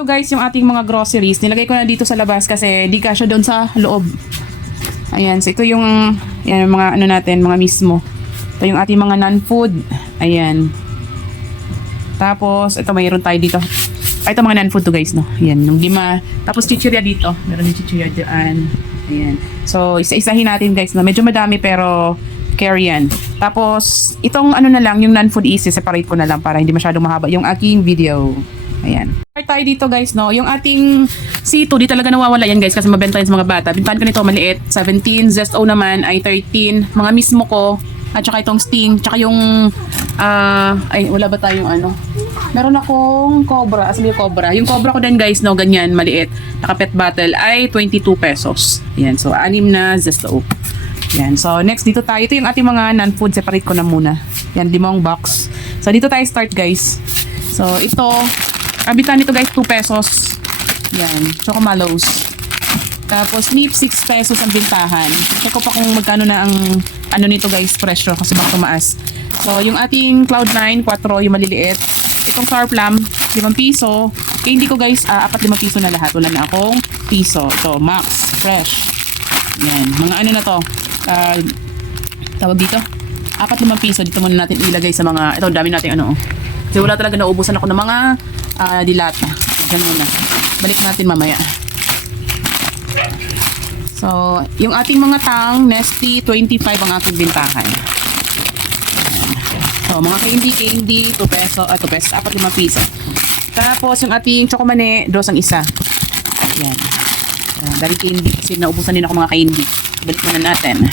So guys, yung ating mga groceries, nilagay ko na dito sa labas kasi di kasya doon sa loob. Ayan, so ito yung yan, mga ano natin, mga mismo. Ito yung ating mga non-food. Ayan. Tapos, ito mayroon tayo dito. Ay, ito mga non-food to guys, no? Ayan, yung 5. Tapos chichirya dito. Meron din chichirya dyan. Ayan. So, isa-isahin natin guys, no? Medyo madami pero carry yan. Tapos, itong ano na lang, yung non-food separate ko na lang para hindi masyadong mahaba yung aking video. Ayan. Start tayo dito guys, no? Yung ating C2, di talaga nawawala yan guys kasi mabenta yan sa mga bata. Bintahan ko nito maliit, 17. Zesto naman ay 13. Mga mismo ko, at saka itong Sting, tsaka yung, ay wala ba tayong ano? Meron akong Cobra, asali yung Cobra. Yung Cobra ko din guys, no? Ganyan, maliit. Naka pet bottle ay 22 pesos. Ayan, so 6 na Zesto. Yan. So, next dito tayo. Ito yung ating mga non-food. Separate ko na muna. Yan, 5 box. So, dito tayo start, guys. So, ito. Abitan nito, guys, 2 pesos. Yan. Chocomalos. Tapos, Nip, 6 pesos ang bintahan. Check ko pa kung magkano na ang ano nito, guys, presyo. Kasi baka tumaas. So, yung ating Cloud9, 4, yung maliliit. Itong Sour Plum, 5 piso. Kaya hindi ko, guys, 4-5 piso na lahat. Wala na akong piso. So, Max, fresh. Yan. Mga ano na to. Tawag dito 4-5 piso. Dito muna natin ilagay sa mga ito, dami natin ano. Kasi wala talaga, naubusan ako ng mga dilata. Diyan muna, balik natin mamaya. So yung ating mga tang Nesty, 25 ang aking bintahan. So mga candy 2 peso, 2 pesos, 4-5 piso. Tapos yung ating Chocomane, 2 ang isa. Yan. Dahil candy kasi naubusan din ako mga candy. Balik muna natin.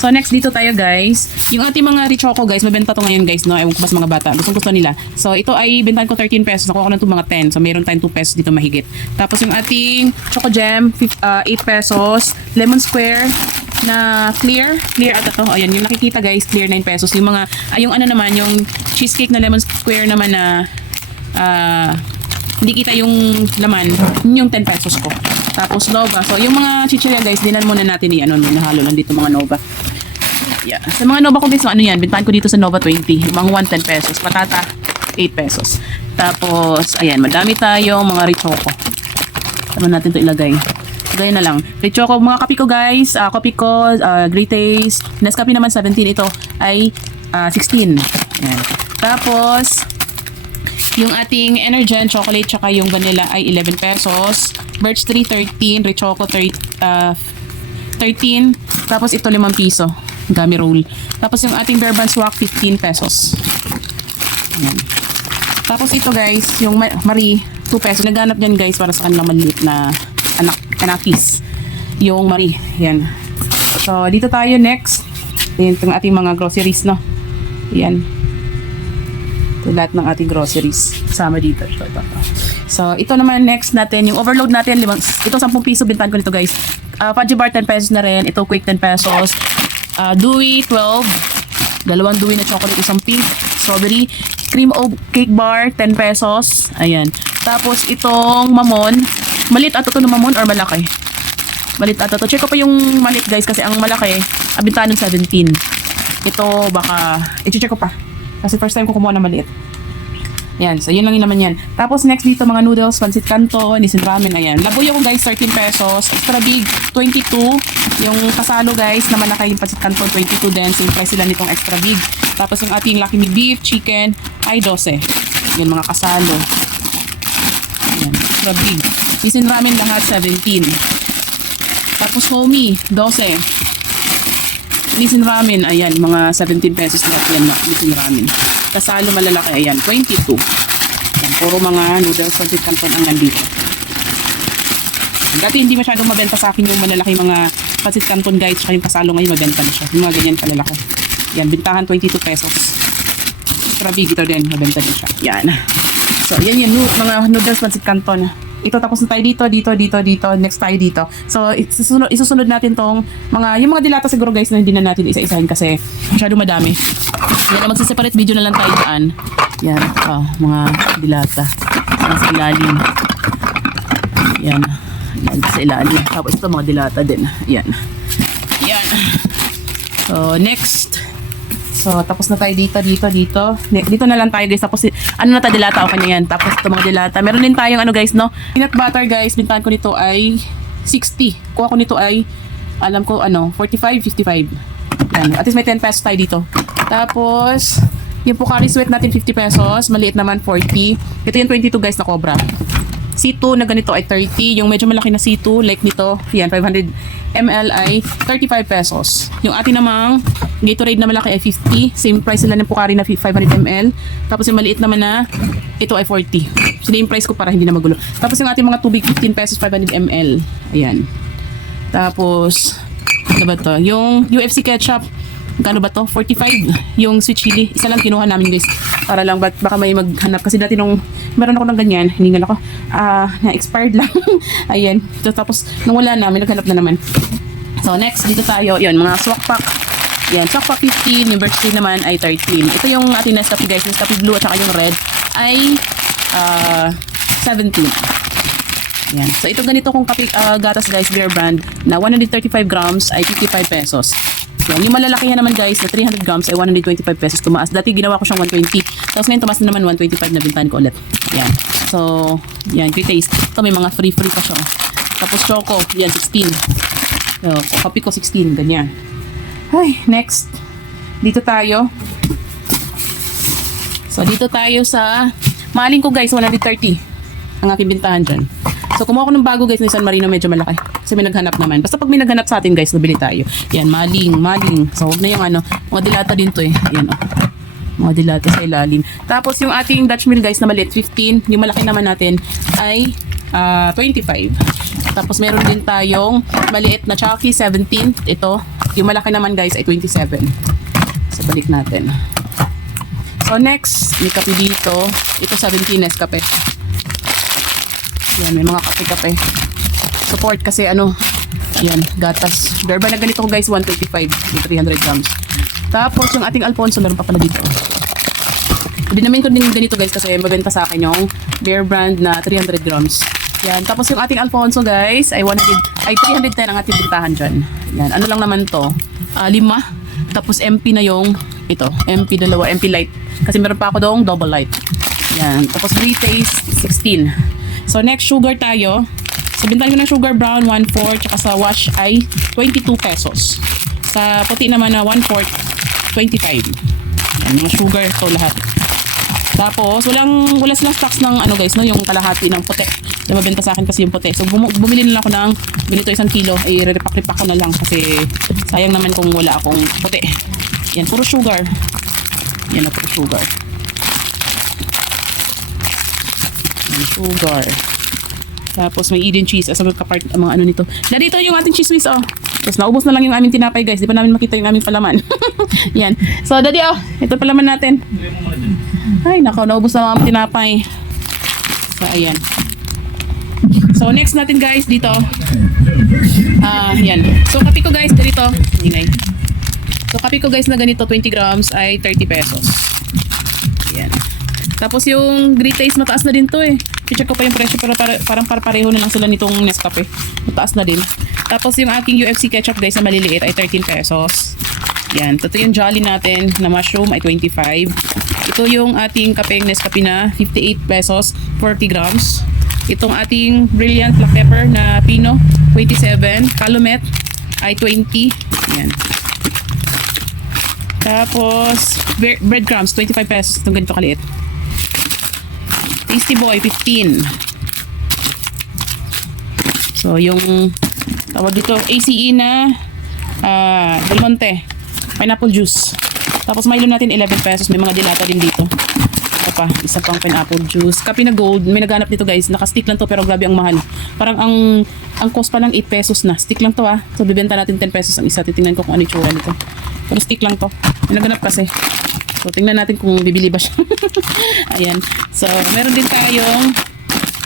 So next dito tayo guys. Yung ating mga Richoco guys, mabenta to ngayon guys, no? Ewan ko ba sa mga bata. Gusto nila. So ito ay bentahan ko 13 pesos. Nakuha ko ng mga 10. So meron tayong 2 pesos dito mahigit. Tapos yung ating Choco Gem, 8 pesos. Lemon Square na clear at ito. Ayan, yung nakikita guys, clear 9 pesos. Yung mga, yung ano naman, yung cheesecake na Lemon Square naman na hindi kita yung laman, yung 10 pesos ko. Tapos Nova. So yung mga chichirya guys, dinan muna natin i-ano, nahalo lang dito mga Nova. Yeah. Sa mga Nova ko guys, ano yan, bintahan ko dito sa Nova 20, mga 110 pesos. Patata 8 pesos. Tapos ayan, madami tayong mga Richoco. Saan natin to ilagay? Gaya na lang. Richoco, mga kape ko guys, kape ko, Great Taste, Nescafe naman 17, ito ay 16. Ayan. Tapos yung ating Energen chocolate tsaka yung vanilla ay 11 pesos. Birch Tree 13, Richoco 13. Tapos ito 5 piso. Gummy roll. Tapos yung ating Bear Buns Walk 15 pesos. Ayan. Tapos ito guys, yung Marie 2 pesos. Naghanap dyan guys para sa kanilang maliit na anakis. Yung Marie. Yan. So dito tayo next. Itong ating mga groceries, no? Yan. Lahat ng ating groceries sama dito. So ito naman next natin yung overload natin, ito 10 piso bintahan ko nito guys. Fudgy bar 10 pesos na rin, ito quick 10 pesos. Dewy 12, dalawang dewy na chocolate, isang pink strawberry. Cream o cake bar 10 pesos. Ayan. Tapos itong mamon, maliit ato to ng mamon or malaki? Maliit ato to. Check ko pa yung maliit guys kasi ang malaki bintahan ng 17. Ito baka i-check ko pa. Kasi first time ko kumuha ng maliit. Yan. So, yun lang yun naman yan. Tapos, next dito, mga noodles, pancit canton, nisin ramen, ayan. Labuyo ko, guys, 13 pesos. Extra big, 22. Yung kasalo, guys, na malaki yung pancit canton, 22 din. Same price sila nitong extra big. Tapos, yung ating Lucky Me beef, chicken, ay 12. Yan, mga kasalo. Ayan, extra big. Nisin ramen lahat, 17. Tapos, homie, 12. Nisin ramen, ayan, mga 17 pesos lahat yan, nisin ramen. Kasalo malalaki, ayan, 22. Ayan, puro mga noodles, pancit canton ang nandito. Dati hindi masyadong mabenta sa akin yung malalaki mga pancit canton guys, tsaka yung kasalo ngayon mabenta na siya. Yung mga ganyan kalalaki. Yan, bintahan 22 pesos. Extra big ito din, mabenta din siya. Yan. So, yan yung mga noodles, pancit canton. Ito, tapos na tayo dito. Next tayo dito. So, isusunod natin tong yung mga dilata siguro guys na hindi na natin isa-isahin kasi masyadong madami. Yan, magsiseparate video na lang tayo daan. Yan, mga dilata. Yan sa ilalim. Yan. Yan sa ilalim. Tapos ito mga dilata din. Yan. Yan. So, next. So, tapos na tayo dito. Dito na lang tayo guys. Tapos, ano na tayo, dilata. Okay na yan. Tapos, ito mga dilata. Meron din tayong ano guys, no? Peanut butter guys. Bintahan ko nito ay 60. Kuha ko nito ay, alam ko, 45, 55. Yan. At least may 10 pesos tayo dito. Tapos, yung Pocari Sweat natin 50 pesos. Maliit naman 40. Ito yung 22 guys na Cobra. C2 na ganito ay 30. Yung medyo malaki na C2 like nito, yan 500 ml ay 35 pesos. Yung atin namang Gatorade na malaki ay 50. Same price sila ng Pocari na 500 ml. Tapos yung maliit naman na ito ay 40. Same price ko para hindi na magulo. Tapos yung ating mga tubig 15 pesos 500 ml. Ayan. Tapos ano ba to? Yung UFC ketchup, magkano ba to? 45. Yung sweet chili, isa lang kinuha namin guys. Para lang baka may maghanap. Kasi dati nung meron ako ng ganyan, hiningal ako. Na-expired lang. Ayan. So, tapos nung wala na, may naghanap na naman. So next, dito tayo. Yun, mga swak pack. Yan, swak pack 15. Yung birthday naman ay 13. Ito yung ating Nescafe guys. Nescafe blue at saka yung red ay 17. Yan. So ito ganito kung gatas guys, Bear Brand na 135 grams ay 55 pesos. Yan. Yung malalakihan naman guys na 300 grams ay 125 pesos tumaas. Dati ginawa ko siyang 120. Tapos ngayon tumaas na naman 125 na bintahan ko ulit. Yan. So, yan. Great taste. Ito may mga free pa siya. Tapos choco. Yan, 16. So, kape ko 16. Ganyan. Ay, next. Dito tayo. So, dito tayo sa maling ko guys, 130. Ang aking bintahan dyan. So, kumuha ko ng bago guys ng San Marino medyo malaki. Kasi may naghanap naman. Basta pag may naghanap sa atin guys, nabili tayo. Yan, maling. So, huwag na yung mga dilata din to eh. Yan o. Mga dilata sa ilalim. Tapos yung ating Dutch Mill guys na maliit, 15. Yung malaki naman natin ay 25. Tapos meron din tayong maliit na Chucky, 17. Ito. Yung malaki naman guys ay 27. So, balik natin. So, next, may kape dito. Ito 17 Nescafe. Yan, may mga kape-kape. Support kasi yan, gatas. Garba na ganito ko guys, 125. Yung 300 grams. Tapos yung ating Alfonso, meron pa pala dito. Dinamin ko din ganito guys kasi mabenta sa akin yung Bear Brand na 300 grams. Yan. Tapos yung ating Alfonso guys ay 310 ang ating bintahan dyan. Yan. Ano lang naman to? 5. Tapos MP na yung ito. MP dalawa. MP light. Kasi meron pa ako doong double light. Yan. Tapos Great Taste 16. So next sugar tayo. Sa bintahan ko ng sugar brown 1/4 tsaka sa wash ay 22 pesos. Sa puti naman na 1/4 25. Yan, mga sugar to lahat. Tapos wala silang stocks ng guys no, yung kalahati ng puti. Na mabenta sa akin kasi yung puti. So bumili na lang ako ng ganito 1 kilo. Ay repak-repak ko na lang kasi sayang naman kung wala akong puti. Yan, puro sugar. Yan na puro sugar. Sugar. Tapos may Eden cheese as magka-part ang mga nito. Na dito yung ating cheese whiz Tapos naubos na lang yung aming tinapay guys. Di pa namin makita yung aming palaman. Yan. So daddy ito palaman natin. Ay nako, naubos na lang ang tinapay. So ayan. So next natin guys dito. Yan. So kape ko guys dito. Ingay. So kape ko guys na ganito 20 grams ay 30 pesos. Yan. Tapos yung Great Taste mataas na din to eh. I-check ko pa yung presyo pero parang pareho na lang sila nitong Nescafe. Mataas na din. Tapos yung ating UFC ketchup guys na maliliit ay 13 pesos. Yan. Ito yung Jolly natin na mushroom ay 25. Ito yung ating kapeng Nescafe na 58 pesos 40 grams. Itong ating Brilliant Black Pepper na Pino 27. Calumet ay 20. Yan. Tapos breadcrumbs 25 pesos. Itong ganito kaliit. Tasty Boy 15. So yung tawag dito ACE na Del Monte pineapple juice. Tapos Milo natin 11 pesos. May mga dilata din dito. Ito pa, isa pang pineapple juice. Kape na gold. May naghanap dito guys. Naka-stick lang to pero grabe ang mahal. Parang ang cost pa lang 8 pesos na. Stick lang to So bibenta natin 10 pesos ang isa. Titingnan ko kung ano itsura nito. Pero stick lang to. May naghanap kasi. So, tingnan natin kung bibili ba siya. Ayan. So, meron din tayong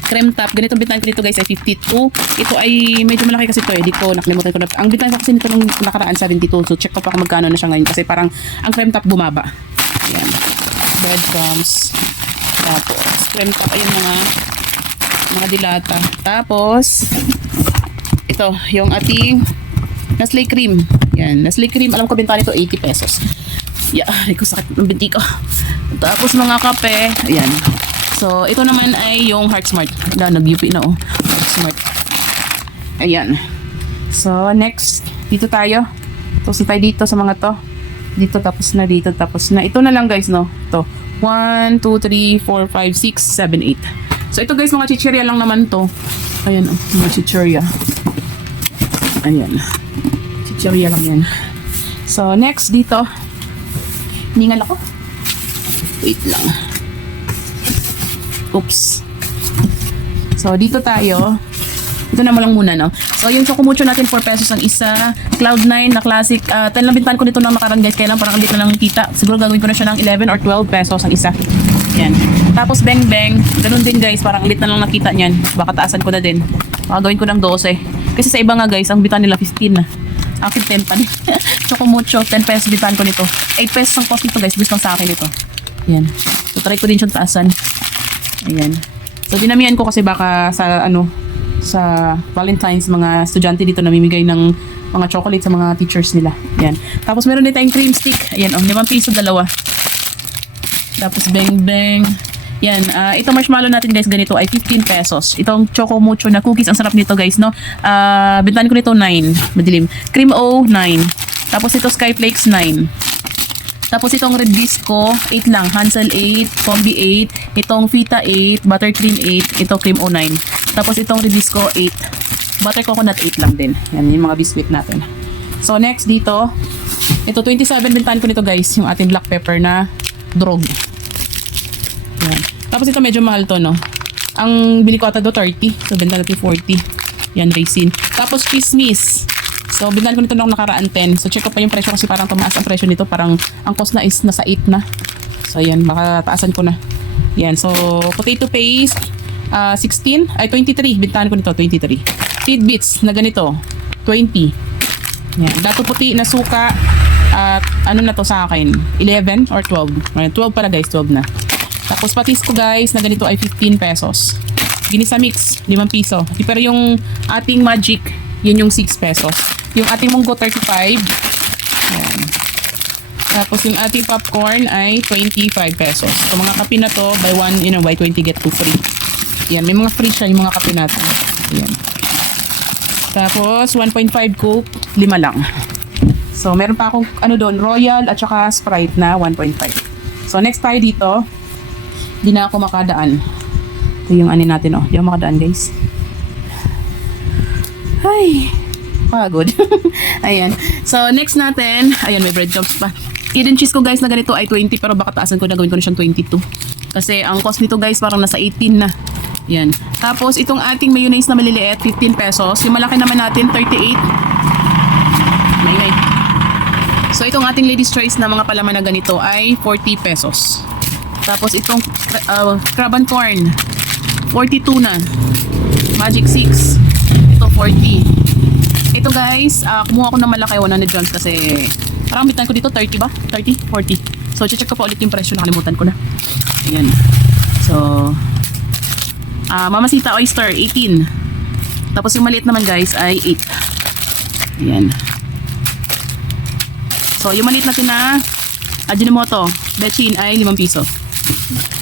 cream top. Ganito bintahan ko dito guys ay 52. Ito ay medyo malaki kasi ito eh. Di ko nakalimutan ko na. Ang bintahan ko kasi nito nung nakaraan 72. So, check ko pa kung magkano na siya ngayon. Kasi parang ang cream top bumaba. Ayan. Breadcrumbs. Tapos, cream top. Ayun mga dilata. Tapos, ito, yung ating Nestle cream. Yan. Nestle cream. Alam ko bintahan nito 80 pesos. Yeah, ay ko sakit ng binti ko. Tapos mga kape, ayan. So, ito naman ay yung Heart Smart. Nag-UP na oh. Heart Smart. Ayan. So, next, dito tayo. Tapos tayo dito sa mga to. Dito tapos na, dito tapos na. Ito na lang guys, no? Ito. 1, 2, 3, 4, 5, 6, 7, 8. So, ito guys, mga chichirya lang naman to. Ayan, oh, mga chichirya. Ayan. Chichirya lang yan. So, next dito. Ningal ako. Wait lang. Oops. So, dito tayo. Ito na mo lang muna, no? So, yung Chocomucho natin, 4 pesos ang isa. Cloud9 na classic. 10 lang bintahan ko nito ng nakaraan, guys. Kaya lang parang dito lang kita. Siguro gagawin ko na siya ng 11 or 12 pesos ang isa. Yan. Tapos, Beng Beng. Ganun din, guys. Parang lit na lang nakita niyan. Baka taasan ko na din. Baka gawin ko ng 12. Kasi sa iba nga, guys, ang bintahan nila 15 na. Akin 10 pa din. Chocomucho, 10 pesos bintahan ko nito. 8 pesos ang cost nito guys, gusto sa akin ito. Ayan. So try ko din siyang taasan. Ayan. So dinamihan ko kasi baka sa sa Valentine's mga estudyante dito namimigay ng mga chocolate sa mga teachers nila. Ayan. Tapos meron din tayong cream stick. Ayan, 5 piso dalawa. Tapos Beng Beng. Yan, itong marshmallow natin guys, ganito ay 15 pesos. Itong Chocomucho na cookies, ang sarap nito guys, no? Bintahan ko nito 9, madilim. Cream O, 9. Tapos ito Skyflakes, 9. Tapos itong Red Disco, 8 lang. Hansel 8, Combi 8, itong Fita 8, Buttercream 8, ito Cream O, 9. Tapos itong Red Disco, 8. Butter Coconut 8 lang din. Yan, yung mga biscuit natin. So next dito, ito 27, bintahan ko nito guys, yung ating black pepper na drog. Yan. Tapos ito medyo mahal to, no? Ang bili ko ata do 30. So, benta natin 40. Yan, raisin. Tapos, Kismis. So, bintahan ko nito nung nakaraan 10. So, check ko pa yung presyo kasi parang tumaas ang presyo nito. Parang, ang cost na is nasa 8 na. So, yan. Baka taasan ko na. Yan. So, potato paste. 16. Ay, 23. Bintahan ko nito, 23. Tidbits na ganito. 20. Yan. Dato puti na suka. At ano na to sa akin? 11 or 12? 12 para guys, 12 na. Tapos patis ko guys na ganito ay 15 pesos. Ginisa mix, 5 piso. Pero yung ating magic, yun yung 6 pesos. Yung ating munggo, 35. Ayan. Tapos yung ating popcorn ay 25 pesos. So mga kape na to, buy 1, buy 20 get 2 free. Yan, may mga free siya yung mga kape natin. Ayan. Tapos 1.5 Coke, 5 lang. So meron pa akong doon, Royal at saka Sprite na 1.5. So next tayo dito. Di na ako makadaan. Ito yung natin, oh. Di ako makadaan, guys. Ay, pagod. Ayan. So, next natin, ayan, may breadcrumbs pa. Hidden cheese ko, guys, na ganito ay 20, pero baka taasan ko na gawin ko na siyang 22. Kasi, ang cost nito, guys, parang nasa 18 na. Ayan. Tapos, itong ating mayonnaise na maliliit, 15 pesos. Yung malaki naman natin, 38. May. So, itong ating ladies' choice na mga palaman na ganito ay 40 pesos. Tapos itong crab and corn 42 na. Magic 6 ito 40. Ito guys, kumuha ko ng malaki 100 grams kasi parang bitan ko dito 30 ba? 30? 40. So check ko pa ulit yung presyo, nakalimutan ko na. Ayan. So Mamacita oyster 18. Tapos yung maliit naman guys ay 8. Ayan. So yung maliit natin na Ajinomoto Bechin ay 5 piso.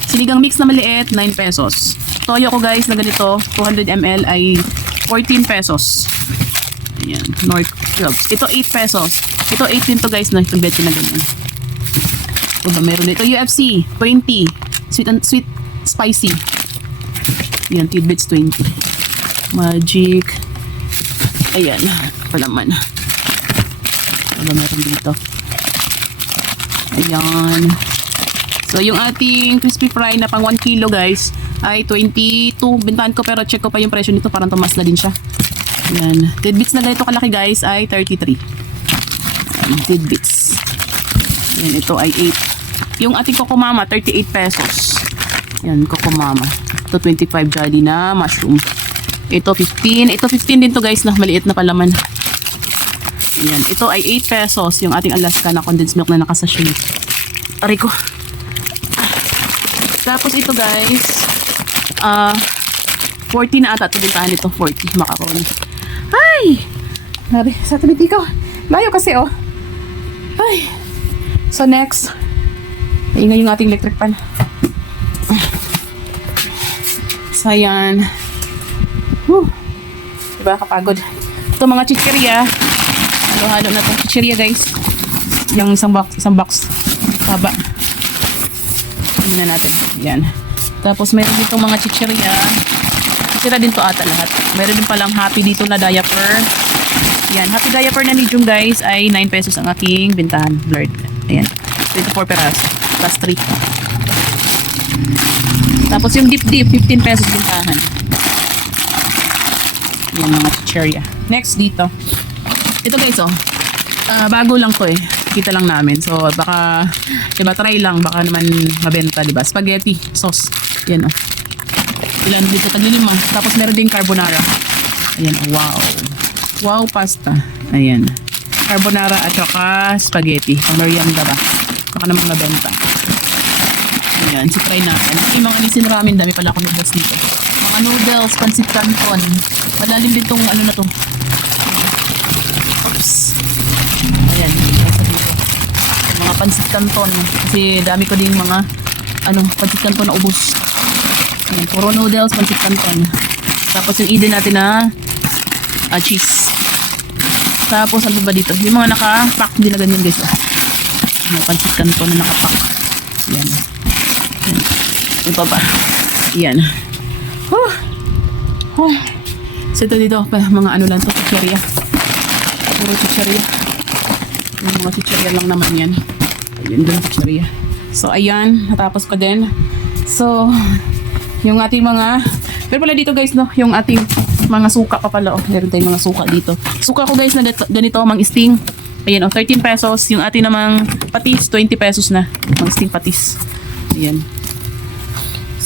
Sinigang mix na maliit, 9 pesos. Toyo ko guys na ganito, 200 ml ay 14 pesos. Ayan, North Clubs. Ito 8 pesos. Ito 8 din to guys na itong betchin na ganyan. Ito ba meron dito? UFC, 20. Sweet spicy. Ayan, tidbits 20. Magic. Ayan, palaman. Ito ba meron dito? Ayan. So, yung ating crispy fry na pang 1 kilo guys ay 22. Bintahan ko pero check ko pa yung presyo nito. Parang tumas na din siya. Ayan. Tidbits na ganito kalaki guys ay 33. Ayan, tidbits. Ayan, ito ay 8. Yung ating Kokomama, 38 pesos. Ayan, Kokomama. Ito 25 jolly na mushroom. Ito 15. Ito 15 din to guys na maliit na palaman. Ayan, ito ay 8 pesos. Yung ating Alaska na condensed milk na nakasashay. Aray ko. Tapos ito guys, 40 na ata ito bintahan nito, 40 macaroni. Ay! Sabi, sa tabi ko. Layo kasi oh. Ay! So next, ingay yung ating electric pan. So ayan. Diba kapagod? Ito mga chichirya. Halo-halo na itong chichirya guys. Yung isang box. Haba. Tingnan natin. Yan. Tapos mayroon dito mga chichirya. Sira din to ata lahat. Mayroon din palang happy dito na diaper. Yan. Happy diaper na medium guys ay 9 pesos ang aking bintahan. Blurred. Ayan. 24 peraso. Plus 3. Tapos yung dip 15 pesos bintahan. Yan mga chichirya. Next dito. Ito guys bago lang to kita lang namin. So baka diba try lang, baka naman mabenta, diba? Spaghetti sauce. Yan ilan dito, tag-5. Tapos meron din carbonara. Ayan, wow pasta. Ayan, carbonara at saka spaghetti. Ang merienda ba? Baka naman mabenta. Ayan, so try natin. Yung mga nisin ramen, dami pala ako noodles dito. Mga noodles, pancit canton. Malalim din tong ano na to. Oops. Ayan, nasa dito. Mga pancit canton. Kasi dami ko din mga pancit canton na ubos. Ayan, puro noodles, pancit canton. Tapos yung idin natin na cheese. Tapos ano ba dito? Yung mga naka-pack din na ganyan guys. Mga pancit canton na naka-pack. Ayan. Ito pa. Ayan. So ito dito, mga ano lang to, chichirya. Puro chichirya. Yung mga chichirya lang naman yan. Ayun doon, chichirya. So ayan, natapos ko din. So, yung ating mga, pero pala dito guys, no, yung ating mga suka pa pala. Meron tayong mga suka dito. Suka ko guys na ganito, mang sting. Ayan, 13 pesos. Yung ating namang patis, 20 pesos na. Mang sting patis. Ayan.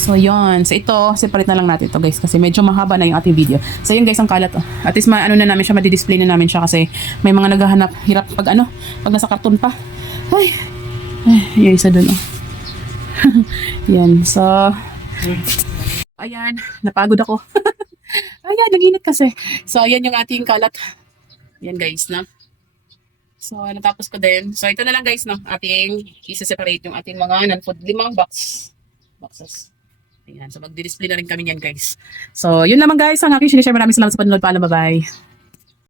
So, yun. So, ito, separate na lang natin ito, guys. Kasi medyo mahaba na yung ating video. So, yun, guys, ang kalat. At least, na namin siya, madi-display na namin siya kasi may mga naghahanap. Hirap pag pag nasa karton pa. Ay, yung isa dun, Yan. So, ayan. Napagod ako. Ayan, naginit kasi. So, ayan yung ating kalat. Yan, guys, na. So, natapos ko din. So, ito na lang, guys, no. Ating isa-separate yung ating mga non-food. 5 boxes. Ayan. So, magdi-display na rin kami yan, guys. So, yun naman, guys. Ang aking sinishare. Maraming salamat sa panonood. Paalam. Bye-bye.